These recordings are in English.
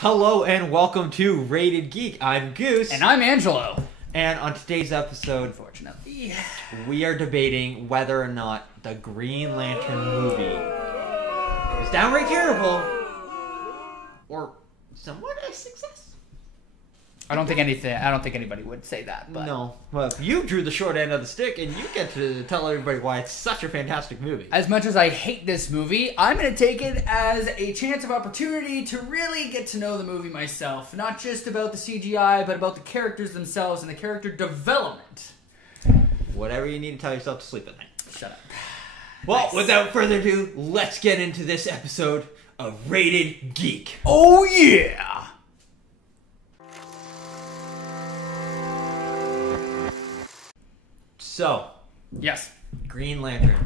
Hello and welcome to Rated Geek. I'm Goose. And I'm Angelo. And on today's episode, Unfortunately, we are debating whether or not the Green Lantern movie is downright terrible or somewhat a success. I don't think anybody would say that. But No. Well, you drew the short end of the stick and you get to tell everybody why it's such a fantastic movie. As much as I hate this movie, I'm going to take it as a chance of opportunity to really get to know the movie myself. Not just about the CGI, but about the characters themselves and the character development. Whatever you need to tell yourself to sleep at night. Shut up. Well, Nice. without further ado, let's get into this episode of Rated Geek. Oh, yeah! So, Yes. Green Lantern.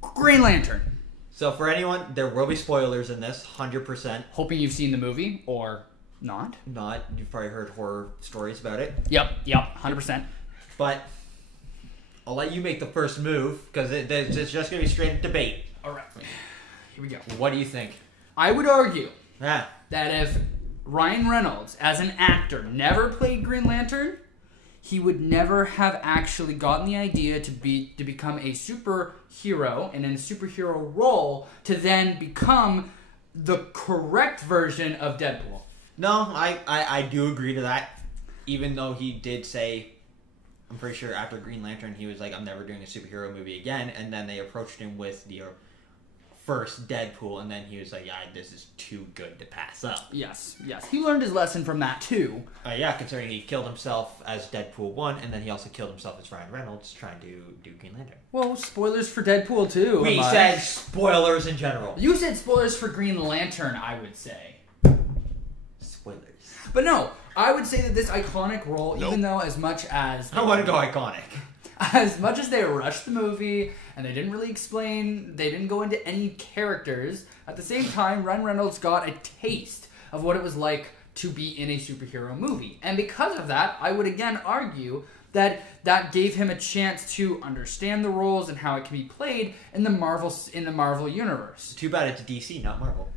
Green Lantern. So for anyone, there will be spoilers in this, 100%. Hoping you've seen the movie, or not. Not, you've probably heard horror stories about it. Yep, 100%. But I'll let you make the first move, because it's just going to be straight debate. Alright, here we go. What do you think? I would argue Yeah. that if Ryan Reynolds, as an actor, never played Green Lantern, he would never have actually gotten the idea to become a superhero and in a superhero role to then become the correct version of Deadpool. No, I do agree to that. Even though he did say, I'm pretty sure after Green Lantern, he was like, I'm never doing a superhero movie again. And then they approached him with the first Deadpool, and then he was like, yeah, this is too good to pass up. Yes. He learned his lesson from that too. Yeah, considering he killed himself as Deadpool 1, and then he also killed himself as Ryan Reynolds trying to do Green Lantern. Well, spoilers for Deadpool too. We said spoilers in general. You said spoilers for Green Lantern, I would say. Spoilers. But no, I would say that this iconic role, even though as much as... I want to go iconic. As much as they rushed the movie and they didn't really explain, they didn't go into any characters, at the same time, Ryan Reynolds got a taste of what it was like to be in a superhero movie. And because of that, I would again argue that that gave him a chance to understand the roles and how it can be played in the Marvel universe. Too bad it's DC, not Marvel.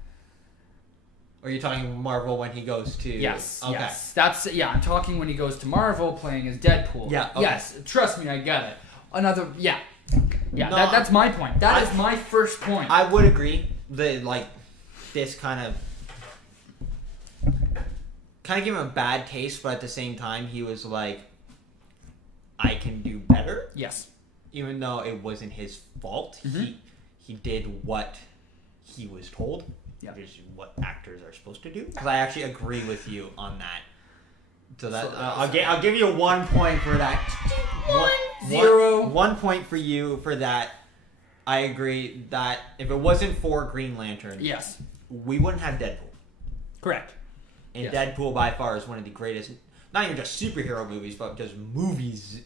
Or are you talking Marvel when he goes to... Yes, okay. yes. I'm talking when he goes to Marvel playing as Deadpool. Yeah, okay. Yes, trust me, I get it. Yeah, No, that's my point. That is my first point. I would agree that, like, this kind of gave him a bad taste, but at the same time, he was like, I can do better. Yes. Even though it wasn't his fault, he did what he was told. Yep. Which is what actors are supposed to do. Because I actually agree with you on that. So that I'll give you 1 point for that. 0. 1 point for you for that. I agree that if it wasn't for Green Lantern, Yes. we wouldn't have Deadpool. Correct. And Yes. Deadpool by far is one of the greatest, not even just superhero movies, but just movies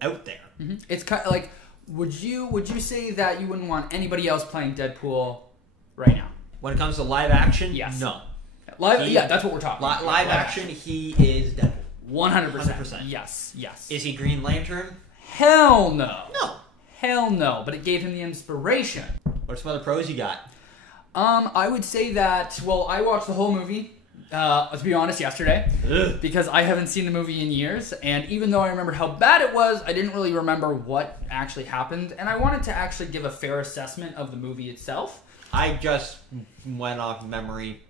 out there. Mm-hmm. It's kind of like, would you say that you wouldn't want anybody else playing Deadpool right now? When it comes to live action, Yes. no. That's what we're talking about. Live action, he is Deadpool. 100%. 100%. Yes. Is he Green Lantern? Hell no. No. Hell no. But it gave him the inspiration. What's some other pros you got? I would say that, well, I watched the whole movie, to be honest, yesterday. Ugh. Because I haven't seen the movie in years, and even though I remembered how bad it was, I didn't really remember what actually happened, and I wanted to actually give a fair assessment of the movie itself. I just went off memory,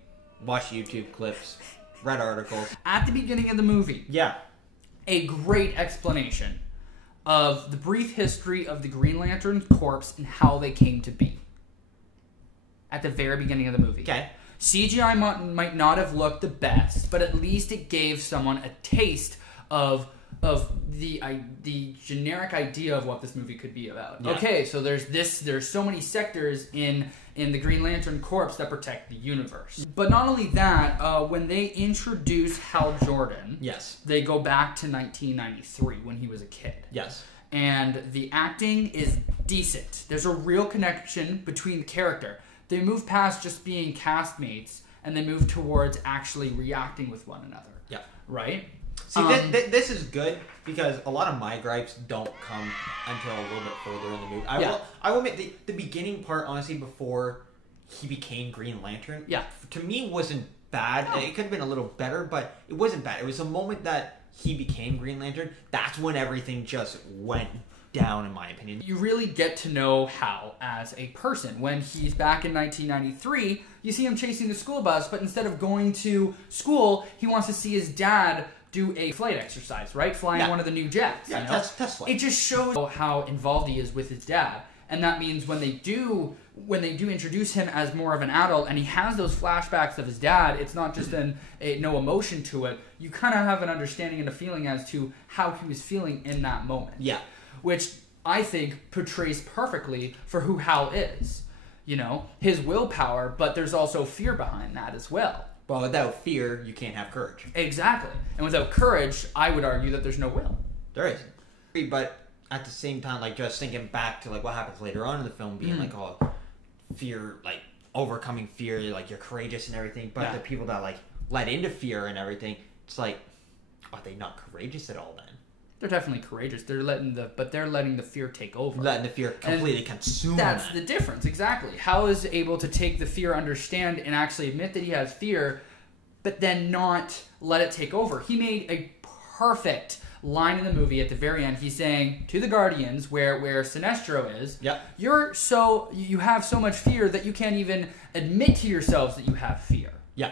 watched YouTube clips, read articles. At the beginning of the movie, Yeah. a great explanation of the brief history of the Green Lantern Corps and how they came to be. At the very beginning of the movie. Okay. CGI might not have looked the best, but at least it gave someone a taste of the generic idea of what this movie could be about. Yeah. Okay, so there's so many sectors in the Green Lantern Corps that protect the universe. But not only that, when they introduce Hal Jordan, Yes. they go back to 1993 when he was a kid. Yes. And the acting is decent. There's a real connection between the character. They move past just being castmates, and they move towards actually reacting with one another. Yeah. Right? See, this is good because a lot of my gripes don't come until a little bit further in the movie. I will admit the beginning part, honestly, before he became Green Lantern, Yeah. to me wasn't bad. It could have been a little better, but it wasn't bad. It was the moment that he became Green Lantern. That's when everything just went down, in my opinion. You really get to know Hal as a person. When he's back in 1993, you see him chasing the school bus, but instead of going to school, he wants to see his dad do a flight exercise, right? Flying one of the new jets. Yeah, you know? test flight. It just shows how involved he is with his dad. And that means when they do introduce him as more of an adult and he has those flashbacks of his dad, it's not just no emotion to it. You kind of have an understanding and a feeling as to how he was feeling in that moment. Yeah. Which I think portrays perfectly for who Hal is. You know, his willpower, but there's also fear behind that as well. But without fear, you can't have courage. Exactly. And without courage, I would argue that there's no will. There isn't. But at the same time, like, just thinking back to, like, what happens later on in the film, being like, oh, fear, like, overcoming fear, like, you're courageous and everything, but the people that, like, let into fear and everything, it's like, are they not courageous at all then? They're definitely courageous. They're letting the fear take over. Letting the fear completely consume That's the difference, exactly. Hal is able to take the fear, understand, and actually admit that he has fear, but then not let it take over. He made a perfect line in the movie at the very end. He's saying to the Guardians, where Sinestro is, you have so much fear that you can't even admit to yourselves that you have fear. Yeah.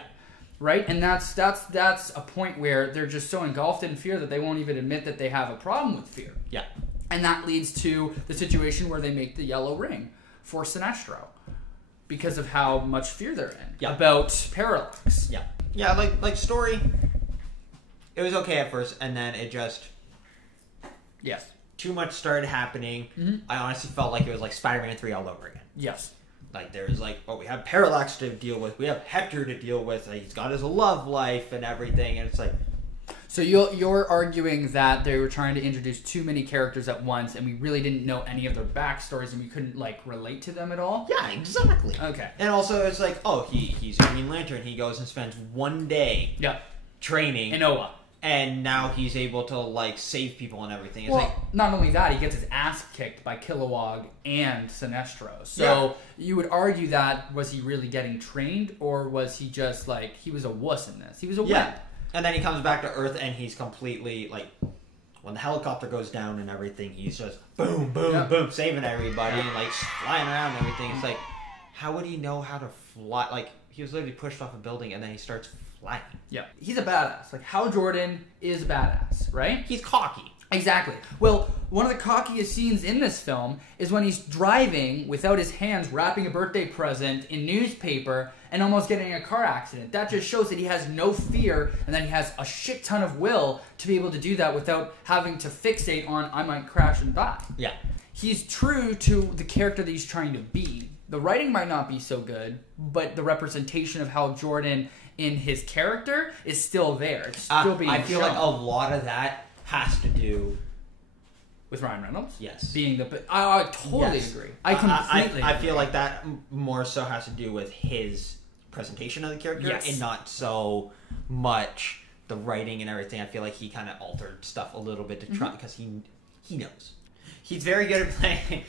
Right? And that's a point where they're just so engulfed in fear that they won't even admit that they have a problem with fear. Yeah. And that leads to the situation where they make the yellow ring for Sinestro because of how much fear they're in about Parallax. Yeah. Yeah, like story, it was okay at first, and then it just... Yes. Too much started happening. Mm-hmm. I honestly felt like it was like Spider-Man 3 all over again. Yes. Like, there's like, we have Parallax to deal with. We have Hector to deal with. Like, he's got his love life and everything. And it's like... So you're arguing that they were trying to introduce too many characters at once, and we really didn't know any of their backstories, and we couldn't, like, relate to them at all? Yeah, exactly. Okay. And also, it's like, he's a Green Lantern. He goes and spends one day training. In Oa. And now he's able to, like, save people and everything. It's not only that, he gets his ass kicked by Kilowog and Sinestro. So you would argue that, was he really getting trained, or was he just, like, he was a wuss in this? He was a wimp. And then he comes back to Earth, and he's completely, like, when the helicopter goes down and everything, he's just boom, boom, boom, saving everybody, and, like, flying around and everything. It's like, how would he know how to fly? Like, he was literally pushed off a building, and then he starts flying. Yeah. He's a badass. Like, Hal Jordan is a badass, right? He's cocky. Exactly. Well, one of the cockiest scenes in this film is when he's driving without his hands, wrapping a birthday present in newspaper, and almost getting in a car accident. That just shows that he has no fear, and that he has a shit ton of will to be able to do that without having to fixate on, I might crash and die. Yeah. He's true to the character that he's trying to be. The writing might not be so good, but the representation of Hal Jordan in his character is still there. It's still being I feel shown. like a lot of that has to do with Ryan Reynolds. Yes. Being the... I totally agree. I completely I feel like that more so has to do with his presentation of the character and not so much the writing and everything. I feel like he kind of altered stuff a little bit to try because he knows. He's very good at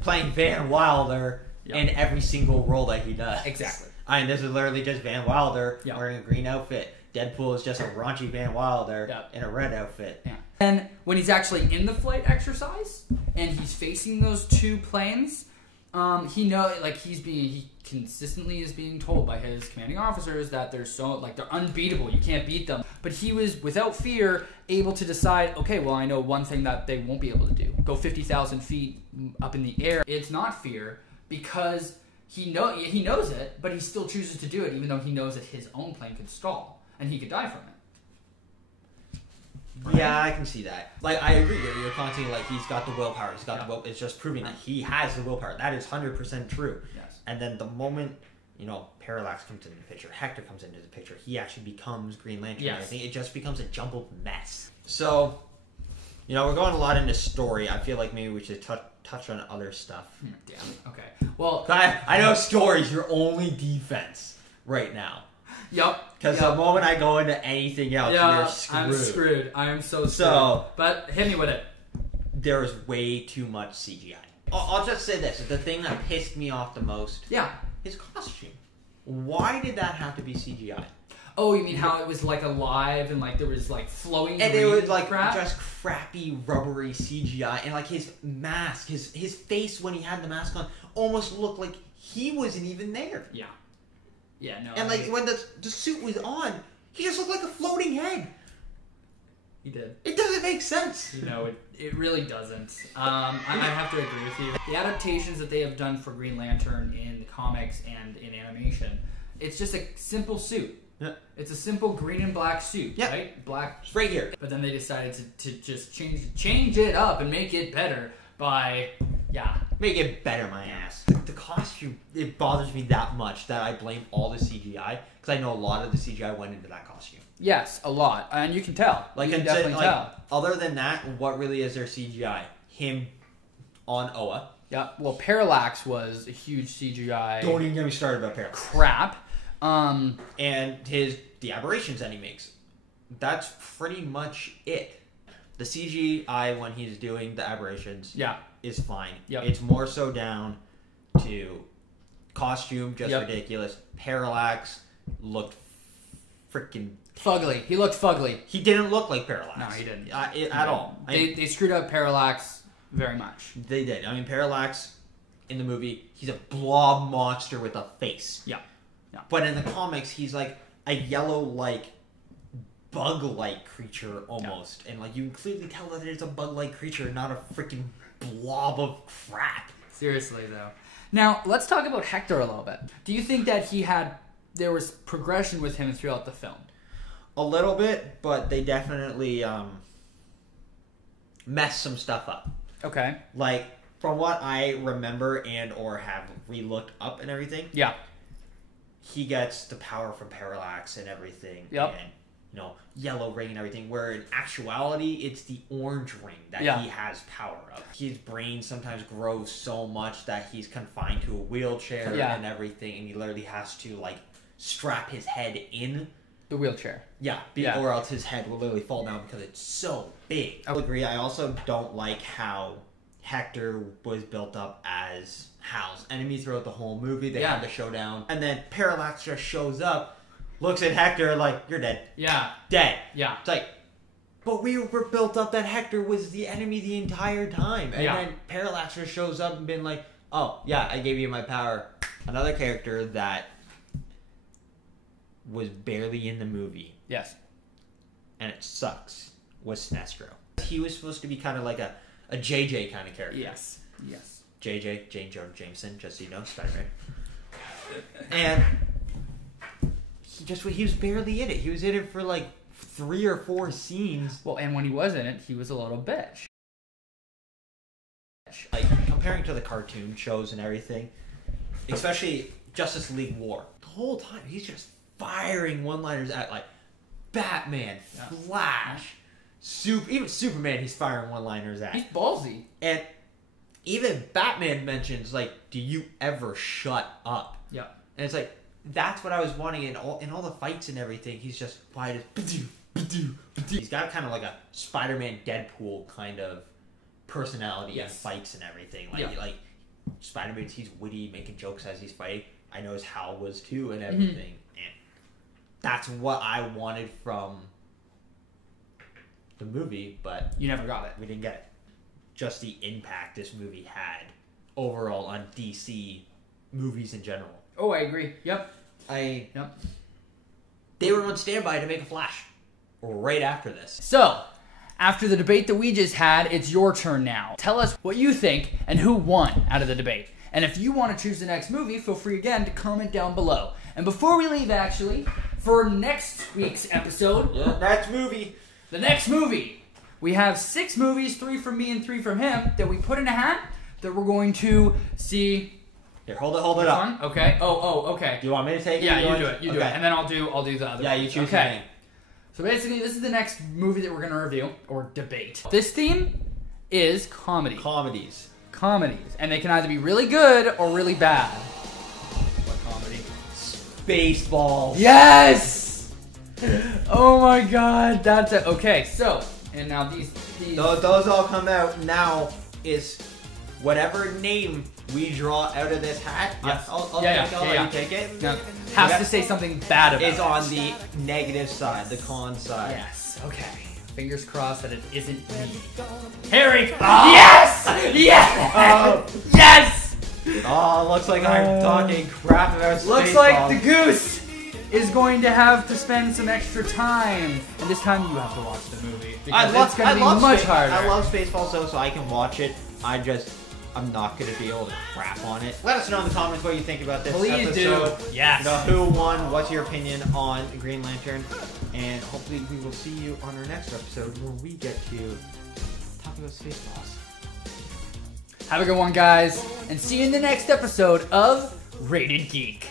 playing Van Wilder in every single role that he does. Exactly. I mean, this is literally just Van Wilder wearing a green outfit. Deadpool is just a raunchy Van Wilder in a red outfit. Yeah. And when he's actually in the flight exercise and he's facing those two planes, he consistently is being told by his commanding officers that they're unbeatable. You can't beat them. But he was, without fear, able to decide, okay, well, I know one thing that they won't be able to do. Go 50,000 feet up in the air. It's not fear because he knows it, but he still chooses to do it even though he knows that his own plane could stall and he could die from it. Right? Yeah, I can see that. Like, I agree. You're constantly like, he's got the willpower. He's got the will. It's just proving that he has the willpower. That is 100% true. Yes. And then the moment, Parallax comes into the picture, Hector comes into the picture, he actually becomes Green Lantern. Yes. I think it just becomes a jumbled mess. So, we're going a lot into story. I feel like maybe we should touch on other stuff. Damn. Okay. Well, I know story's your only defense right now. Yep. Because the moment I go into anything else, you're screwed. I'm screwed. I am so screwed. But hit me with it. There is way too much CGI. I'll just say this. The thing that pissed me off the most his costume. Why did that have to be CGI? Oh, you mean how it was like alive and like there was like flowing and it was like crap? just crappy rubbery CGI, and like his mask, his face when he had the mask on almost looked like he wasn't even there. Yeah. Yeah, no. And like when the suit was on, he just looked like a floating head. He did. It doesn't make sense. You know, it really doesn't. I have to agree with you. The adaptations that they have done for Green Lantern in the comics and in animation, it's just a simple suit. Yeah. It's a simple green and black suit, yeah. right? Black. It's right here. But then they decided to just change it up and make it better by, Make it better, my ass. The costume, it bothers me that much that I blame all the CGI, because I know a lot of the CGI went into that costume. Yes, a lot. And you can tell. Like, you can definitely tell. Other than that, what really is their CGI? Him on Oa. Yeah, well, Parallax was a huge CGI. Don't even get me started about Parallax. Crap. And the aberrations that he makes. That's pretty much it. The CGI when he's doing the aberrations is fine. Yep. It's more so down to costume, just ridiculous. Parallax looked freaking fugly. He looked fugly. He didn't look like Parallax. No, he didn't. At all. They screwed up Parallax very much. They did. I mean, Parallax in the movie, he's a blob monster with a face. Yeah. But in the comics, he's like a yellow, like, bug-like creature almost. And like you can clearly tell that it's a bug-like creature, not a freaking blob of crap. Seriously, though. Now, let's talk about Hector a little bit. Do you think that there was progression with him throughout the film? A little bit, but they definitely messed some stuff up. Okay. Like, from what I remember and or have re-looked up and everything, he gets the power from Parallax and everything. Yep. And, you know, yellow ring and everything, where in actuality, it's the orange ring that he has power of. His brain sometimes grows so much that he's confined to a wheelchair and everything, and he literally has to, like, strap his head in the wheelchair. Or else his head will literally fall down because it's so big. I would agree. I also don't like how Hector was built up as Hal's enemy throughout the whole movie. They had the showdown, and then Parallax just shows up, looks at Hector like, "You're dead." Dead. It's like, but we were built up that Hector was the enemy the entire time, and then Parallax just shows up and been like, "Oh yeah, I gave you my power." Another character that was barely in the movie. Yes. And it sucks, was Sinestro. He was supposed to be kind of like a JJ kind of character. Yes. JJ, Jane Jonah Jameson, just so you know, Spider-Man. And he was barely in it. He was in it for like 3 or 4 scenes. Well, and when he was in it, he was a little bitch. Like, comparing to the cartoon shows and everything, especially Justice League War, the whole time he's just firing one-liners at, like, Batman, Flash, even Superman he's firing one-liners at. He's ballsy. And even Batman mentions, like, do you ever shut up? Yeah. And it's like, that's what I was wanting in all the fights and everything. He's just quiet as... He's got kind of like a Spider-Man Deadpool kind of personality in fights and everything. Like Spider-Man, he's witty, making jokes as he's fighting. I know as Hal was too and everything. And that's what I wanted from the movie, but... You never got it. We didn't get it. Just the impact this movie had overall on DC movies in general. Oh, I agree. Yep. They were on standby to make a Flash right after this. So, after the debate that we just had, it's your turn now. Tell us what you think and who won out of the debate. And if you want to choose the next movie, feel free again to comment down below. And before we leave, actually, for next week's episode... The next movie! We have 6 movies, 3 from me and 3 from him, that we put in a hat that we're going to see... Here, hold it up. Okay. Okay. Do you want me to take it? Yeah, you do it. You do it. And then I'll do the other. Yeah, you choose. Okay. So basically, this is the next movie that we're going to review, or debate. This theme is comedy. Comedies. And they can either be really good or really bad. What comedy? Spaceballs. Yes! Oh my god, that's it. Okay, so, and now these... Those all come out now is whatever name we draw out of this hat. Yes. I'll Yeah, take it. I'll yeah, let yeah. you take it. Now, has to say something bad about It's on the negative side, the con side. Yes. Okay. Fingers crossed that it isn't me. Harry. Yes. Yes. Yes. Oh, looks like I'm talking crap about Looks like the goose is going to have to spend some extra time, and this time you have to watch the movie because it's going to be much harder. I love Spaceballs though, so I can watch it. I'm not going to be able to crap on it. Let us know in the comments what you think about this Please episode. do. Yes. Who won? What's your opinion on Green Lantern? And hopefully we will see you on our next episode where we get to talk about Spaceballs. Have a good one, guys, and see you in the next episode of Rated Geek.